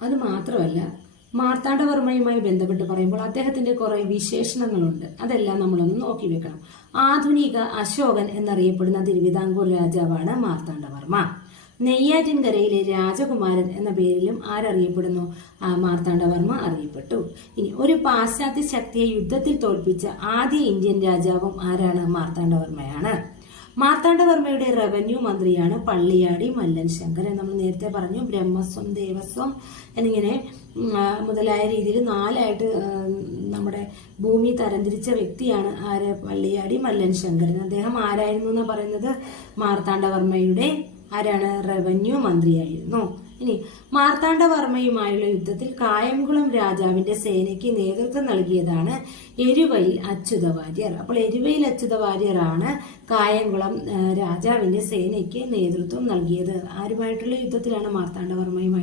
അത് മാത്രമല്ല, മാർത്താണ്ഡവർമ്മയുമായി ബന്ധപ്പെട്ട് പറയുമ്പോൾ അദ്ദേഹത്തിന്റെ കുറെ വിശേഷണങ്ങളുണ്ട്. അതെല്ലാം നമ്മളൊന്ന് നോക്കി വെക്കണം. ആധുനിക അശോകൻ എന്നറിയപ്പെടുന്ന തിരുവിതാംകൂർ രാജാവാണ് മാർത്താണ്ഡവർമ്മ. നെയ്യാറ്റിൻകരയിലെ രാജകുമാരൻ എന്ന പേരിലും ആരറിയപ്പെടുന്നു? മാർത്താണ്ഡവർമ്മ അറിയപ്പെട്ടു. ഇനി ഒരു പാശ്ചാത്യ ശക്തിയെ യുദ്ധത്തിൽ തോൽപ്പിച്ച ആദ്യ ഇന്ത്യൻ രാജാവും ആരാണ്? മാർത്താണ്ഡവർമ്മയാണ്. മാർത്താണ്ഡവർമ്മയുടെ റവന്യൂ മന്ത്രിയാണ് പള്ളിയാടി മല്ലൻ ശങ്കരൻ. നമ്മൾ നേരത്തെ പറഞ്ഞു, ബ്രഹ്മസ്വം, ദേവസ്വം എന്നിങ്ങനെ മുതലായ രീതിയിൽ 4ആയിട്ട് നമ്മുടെ ഭൂമി തരംതിരിച്ച വ്യക്തിയാണ് ആര്? പള്ളിയാടി മല്ലൻ ശങ്കരൻ. അദ്ദേഹം ആരായിരുന്നു എന്നാ പറയുന്നത്? മാർത്താണ്ഡവർമ്മയുടെ ആരാണ്? റവന്യൂ മന്ത്രിയായിരുന്നു. ഇനി മാർത്താണ്ഡവർമ്മയുമായുള്ള യുദ്ധത്തിൽ കായംകുളം രാജാവിന്റെ സേനയ്ക്ക് നേതൃത്വം നൽകിയതാണ് എരുവയിൽ അച്യുതവാര്യർ. അപ്പോൾ എരുവയിൽ അച്യുതവാര്യർ ആണ് കായംകുളം രാജാവിന്റെ സേനയ്ക്ക് നേതൃത്വം നൽകിയത്. ആരുമായിട്ടുള്ള യുദ്ധത്തിലാണ്? മാർത്താണ്ഡവർമ്മയുമായി